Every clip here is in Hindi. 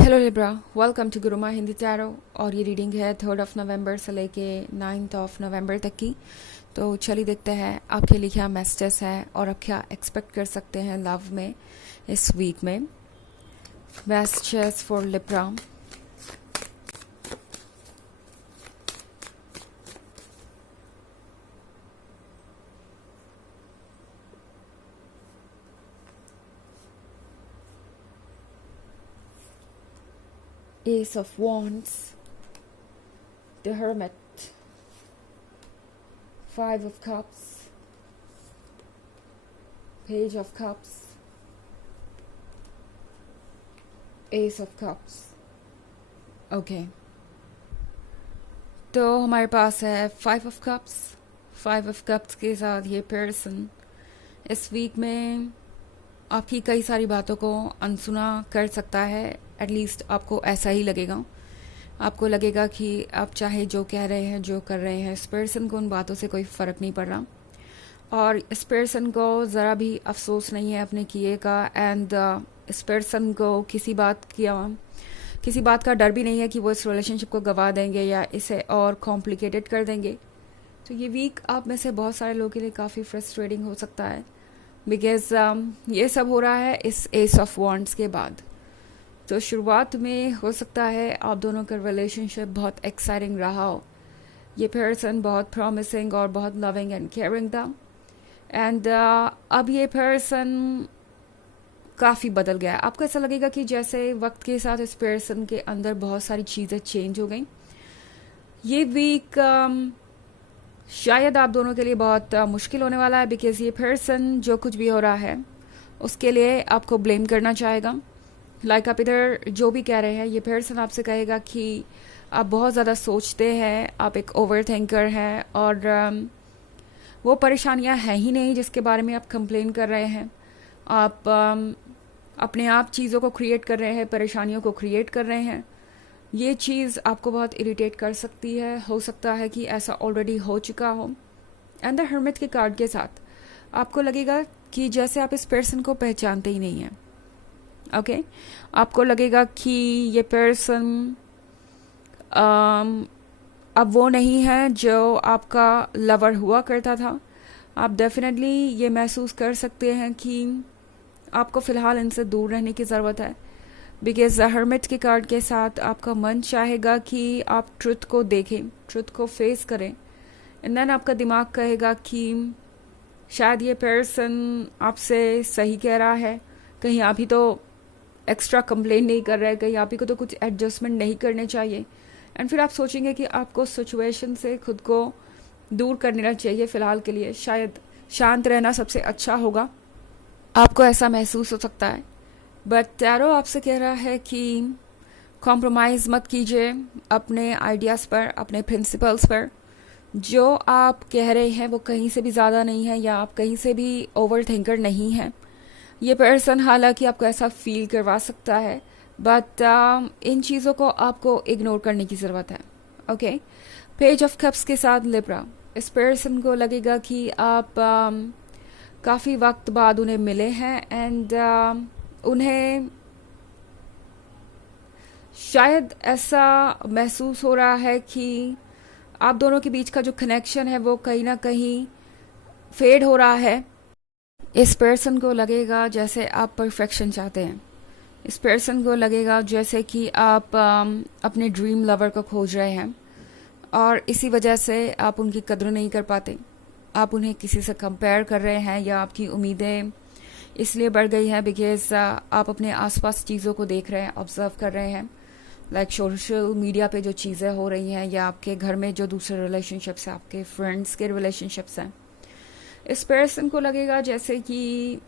Hello Libra, welcome to Guruma Hindi tarot. और ये रीडिंग है 3 नवंबर से लेके 9 नवंबर तक की। तो चलिए देखते हैं आपके लिए क्या मैसेजेस हैं और आप क्या एक्सपेक्ट कर सकते हैं लव में इस वीक में। Messages for Libra. Ace of Wands, the Hermit, 5 of Cups, Page of Cups, Ace of Cups। Okay, तो हमारे पास है 5 of Cups। 5 of Cups के साथ ये पर्सन इस वीक में आपकी कई सारी बातों को अनसुना कर सकता है। एटलीस्ट आपको ऐसा ही लगेगा। आपको लगेगा कि आप चाहे जो कह रहे हैं, जो कर रहे हैं, इस पर्सन को उन बातों से कोई फ़र्क नहीं पड़ रहा और इस पर्सन को ज़रा भी अफसोस नहीं है अपने किए का। एंड इस पर्सन को किसी बात का डर भी नहीं है कि वो इस रिलेशनशिप को गंवा देंगे या इसे और कॉम्प्लिकेटेड कर देंगे। तो ये वीक आप में से बहुत सारे लोगों के लिए काफ़ी फ्रस्ट्रेटिंग हो सकता है बिकॉज ये सब हो रहा है इस एस ऑफ वॉन्ड्स के बाद। तो शुरुआत में हो सकता है आप दोनों का रिलेशनशिप बहुत एक्साइटिंग रहा हो। ये पर्सन बहुत प्रॉमिसिंग और बहुत लविंग एंड केयरिंग था। एंड अब ये पर्सन काफ़ी बदल गया है। आपको ऐसा लगेगा कि जैसे वक्त के साथ इस पर्सन के अंदर बहुत सारी चीज़ें चेंज हो गई। ये वीक शायद आप दोनों के लिए बहुत मुश्किल होने वाला है बिकॉज ये पर्सन जो कुछ भी हो रहा है उसके लिए आपको ब्लेम करना चाहेगा। लाइक आप इधर जो भी कह रहे हैं, ये पर्सन आपसे कहेगा कि आप बहुत ज़्यादा सोचते हैं, आप एक ओवर थिंकर हैं और वो परेशानियां हैं ही नहीं जिसके बारे में आप कंप्लेन कर रहे हैं। आप अपने आप चीज़ों को क्रिएट कर रहे हैं, परेशानियों को क्रिएट कर रहे हैं। ये चीज़ आपको बहुत इरिटेट कर सकती है। हो सकता है कि ऐसा ऑलरेडी हो चुका हो। एंड द हर्मिट के कार्ड के साथ आपको लगेगा कि जैसे आप इस पर्सन को पहचानते ही नहीं हैं। ओके, आपको लगेगा कि ये पर्सन अब वो नहीं है जो आपका लवर हुआ करता था। आप डेफिनेटली ये महसूस कर सकते हैं कि आपको फ़िलहाल इनसे दूर रहने की ज़रूरत है बिकॉज हर्मिट के कार्ड के साथ आपका मन चाहेगा कि आप ट्रुथ को देखें, ट्रुथ को फेस करें। एंड देन आपका दिमाग कहेगा कि शायद ये पर्सन आपसे सही कह रहा है, कहीं आप ही तो एक्स्ट्रा कंप्लेन नहीं कर रहे हैं, कहीं आप ही को तो कुछ एडजस्टमेंट नहीं करने चाहिए। एंड फिर आप सोचेंगे कि आपको सिचुएशन से खुद को दूर कर लेना चाहिए फ़िलहाल के लिए। शायद शांत रहना सबसे अच्छा होगा। आपको ऐसा महसूस हो सकता है। बट टैरो आपसे कह रहा है कि कॉम्प्रोमाइज़ मत कीजिए अपने आइडियाज़ पर, अपने प्रिंसिपल्स पर। जो आप कह रहे हैं वो कहीं से भी ज़्यादा नहीं है या आप कहीं से भी ओवर थिंकर नहीं हैं। ये पर्सन हालांकि आपको ऐसा फील करवा सकता है बट इन चीज़ों को आपको इग्नोर करने की ज़रूरत है। ओके, पेज ऑफ कप्स के साथ लिब्रा, इस पर्सन को लगेगा कि आप काफ़ी वक्त बाद उन्हें मिले हैं एंड उन्हें शायद ऐसा महसूस हो रहा है कि आप दोनों के बीच का जो कनेक्शन है वो कहीं ना कहीं फेड हो रहा है। इस पर्सन को लगेगा जैसे आप परफेक्शन चाहते हैं। इस पर्सन को लगेगा जैसे कि आप अपने ड्रीम लवर को खोज रहे हैं और इसी वजह से आप उनकी कद्र नहीं कर पाते। आप उन्हें किसी से कंपेयर कर रहे हैं या आपकी उम्मीदें इसलिए बढ़ गई हैं बिकॉज आप अपने आसपास चीज़ों को देख रहे हैं, ऑब्जर्व कर रहे हैं। लाइक सोशल मीडिया पे जो चीज़ें हो रही हैं या आपके घर में जो दूसरे रिलेशनशिप्स हैं, आपके फ्रेंड्स के रिलेशनशिप्स हैं। इस पर्सन को लगेगा जैसे कि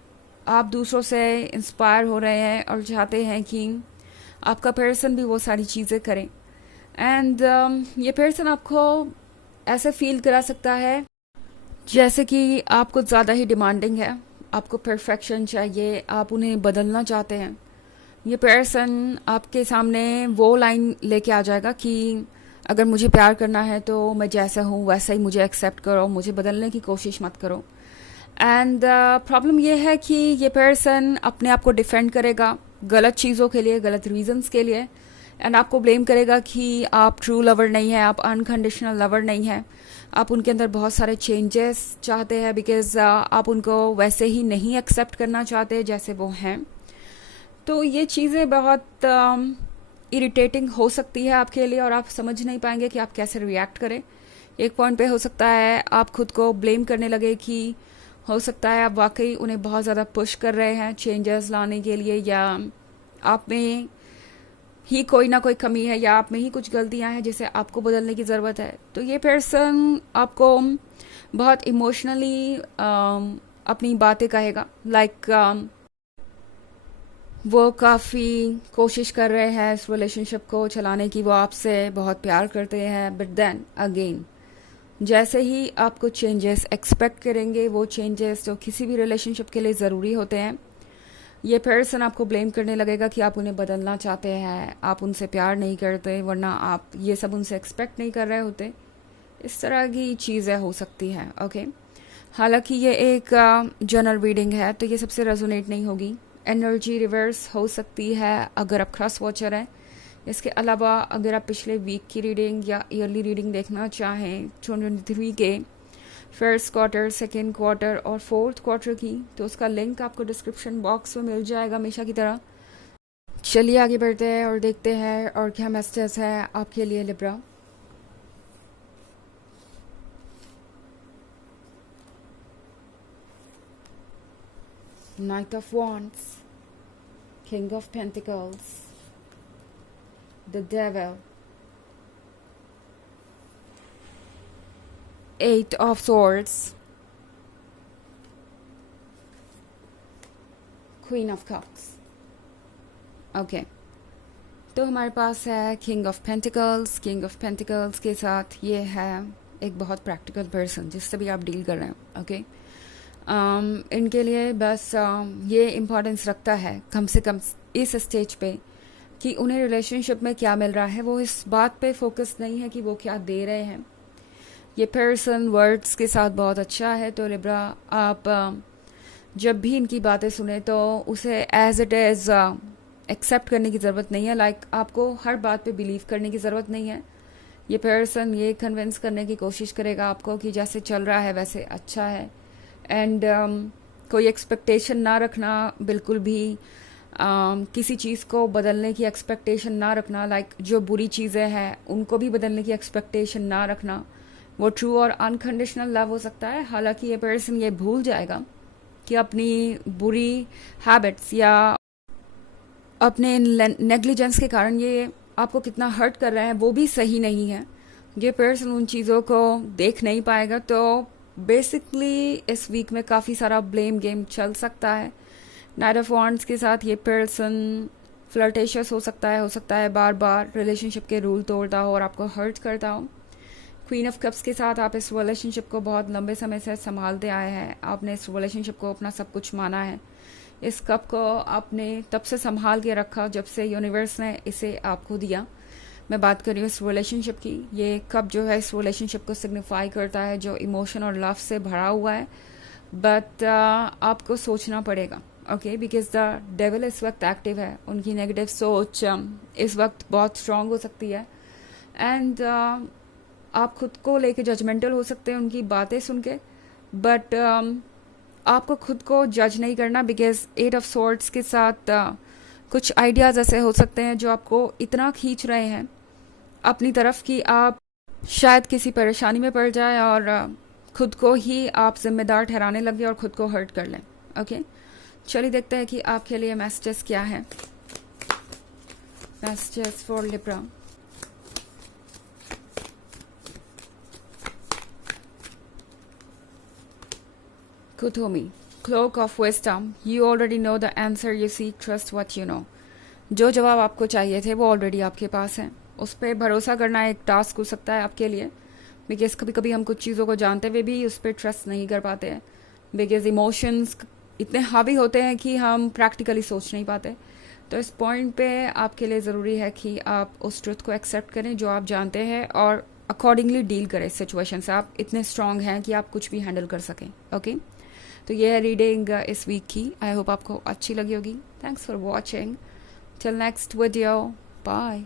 आप दूसरों से इंस्पायर हो रहे हैं और चाहते हैं कि आपका पर्सन भी वो सारी चीज़ें करें। एंड ये पर्सन आपको ऐसे फील करा सकता है जैसे कि आप कुछ ज़्यादा ही डिमांडिंग है, आपको परफेक्शन चाहिए, आप उन्हें बदलना चाहते हैं। ये पर्सन आपके सामने वो लाइन लेके आ जाएगा कि अगर मुझे प्यार करना है तो मैं जैसा हूँ वैसा ही मुझे एक्सेप्ट करो, मुझे बदलने की कोशिश मत करो। एंड प्रॉब्लम ये है कि ये पर्सन अपने आप को डिफेंड करेगा गलत चीज़ों के लिए, गलत रीजंस के लिए, एंड आपको ब्लेम करेगा कि आप ट्रू लवर नहीं है, आप अनकंडीशनल लवर नहीं है, आप उनके अंदर बहुत सारे चेंजेस चाहते हैं बिकॉज आप उनको वैसे ही नहीं एक्सेप्ट करना चाहते जैसे वो हैं। तो ये चीज़ें बहुत इरिटेटिंग हो सकती है आपके लिए और आप समझ नहीं पाएंगे कि आप कैसे रिएक्ट करें। एक पॉइंट पे हो सकता है आप खुद को ब्लेम करने लगे कि हो सकता है आप वाकई उन्हें बहुत ज़्यादा पुश कर रहे हैं चेंजेस लाने के लिए, या आप में ही कोई ना कोई कमी है, या आप में ही कुछ गलतियां हैं जिसे आपको बदलने की ज़रूरत है। तो ये पर्सन आपको बहुत इमोशनली अपनी बातें कहेगा, लाइक वो काफ़ी कोशिश कर रहे हैं इस रिलेशनशिप को चलाने की, वो आपसे बहुत प्यार करते हैं, बट देन अगेन जैसे ही आप कुछ चेंजेस एक्सपेक्ट करेंगे, वो चेंजेस जो किसी भी रिलेशनशिप के लिए ज़रूरी होते हैं, ये पर्सन आपको ब्लेम करने लगेगा कि आप उन्हें बदलना चाहते हैं, आप उनसे प्यार नहीं करते, वरना आप ये सब उनसे एक्सपेक्ट नहीं कर रहे होते। इस तरह की चीज़ें हो सकती हैं। ओके, हालांकि ये एक जनरल रीडिंग है तो ये सबसे रेजोनेट नहीं होगी। एनर्जी रिवर्स हो सकती है अगर आप क्रॉस वॉचर हैं। इसके अलावा अगर आप पिछले वीक की रीडिंग या ईयरली रीडिंग देखना चाहें 2023 के फर्स्ट क्वार्टर, सेकेंड क्वार्टर और फोर्थ क्वार्टर की, तो उसका लिंक आपको डिस्क्रिप्शन बॉक्स में मिल जाएगा हमेशा की तरह। चलिए आगे बढ़ते हैं और देखते हैं और क्या मैसेज है आपके लिए Libra. Knight of Wands, King of Pentacles, the Devil, Eight of Swords, Queen of Cups. Okay, तो हमारे पास है king of pentacles. King of pentacles के साथ ये है एक बहुत प्रैक्टिकल पर्सन जिससे भी आप डील कर रहे हैं। ओके, इनके लिए बस ये इम्पोर्टेंस रखता है कम से कम इस स्टेज पे कि उन्हें रिलेशनशिप में क्या मिल रहा है, वो इस बात पे फोकस नहीं है कि वो क्या दे रहे हैं। ये पर्सन वर्ड्स के साथ बहुत अच्छा है, तो लिब्रा आप जब भी इनकी बातें सुने तो उसे एज इट इज़ एक्सेप्ट करने की ज़रूरत नहीं है। लाइक आपको हर बात पे बिलीव करने की ज़रूरत नहीं है। ये पर्सन ये कन्विंस करने की कोशिश करेगा आपको कि जैसे चल रहा है वैसे अच्छा है, एंड कोई एक्सपेक्टेशन ना रखना, बिल्कुल भी किसी चीज़ को बदलने की एक्सपेक्टेशन ना रखना। लाइक जो बुरी चीज़ें हैं उनको भी बदलने की एक्सपेक्टेशन ना रखना। वो ट्रू और अनकंडीशनल लव हो सकता है। हालांकि ये पर्सन ये भूल जाएगा कि अपनी बुरी हैबिट्स या अपने नेग्लिजेंस के कारण ये आपको कितना हर्ट कर रहे हैं वो भी सही नहीं है। ये पर्सन उन चीज़ों को देख नहीं पाएगा। तो बेसिकली इस वीक में काफ़ी सारा ब्लेम गेम चल सकता है। नाइट ऑफ वॉन्ड्स के साथ ये पर्सन फ्लर्टेशियस हो सकता है बार बार रिलेशनशिप के रूल तोड़ता हो और आपको हर्ट करता हो। क्वीन ऑफ कप्स के साथ आप इस रिलेशनशिप को बहुत लंबे समय से संभालते आए हैं। आपने इस रिलेशनशिप को अपना सब कुछ माना है। इस कप को आपने तब से संभाल के रखा जब से यूनिवर्स ने इसे आपको दिया। मैं बात कर रही हूँ इस रिलेशनशिप की। ये कप जो है इस रिलेशनशिप को सिग्निफाई करता है जो इमोशन और लव से भरा हुआ है। बट आपको सोचना पड़ेगा, ओके, बिकॉज द डेविल इस वक्त एक्टिव है। उनकी नेगेटिव सोच इस वक्त बहुत स्ट्रांग हो सकती है, एंड आप खुद को लेके जजमेंटल हो सकते हैं उनकी बातें सुन के। बट आपको खुद को जज नहीं करना, बिकॉज एट ऑफ सॉर्ड्स के साथ कुछ आइडियाज़ ऐसे हो सकते हैं जो आपको इतना खींच रहे हैं अपनी तरफ कि आप शायद किसी परेशानी में पड़ जाए और खुद को ही आप जिम्मेदार ठहराने लगे और खुद को हर्ट कर लें। ओके, चलिए देखते हैं कि आपके लिए मैसेजेस क्या है। Messages for Libra. Kuthumi, cloak of wisdom. You already know the answer you seek. Trust what you know. जो जवाब आपको चाहिए थे वो ऑलरेडी आपके पास हैं। उस पर भरोसा करना एक टास्क हो सकता है आपके लिए, बिकॉज कभी कभी हम कुछ चीज़ों को जानते हुए भी उस पर ट्रस्ट नहीं कर पाते हैं, बिकॉज इमोशंस इतने हावी होते हैं कि हम प्रैक्टिकली सोच नहीं पाते। तो इस पॉइंट पे आपके लिए ज़रूरी है कि आप उस ट्रुथ को एक्सेप्ट करें जो आप जानते हैं और अकॉर्डिंगली डील करें सिचुएशन से। आप इतने स्ट्रांग हैं कि आप कुछ भी हैंडल कर सकें। ओके, तो ये है रीडिंग इस वीक की। आई होप आपको अच्छी लगी होगी। Thanks for watching. Till next video. Bye.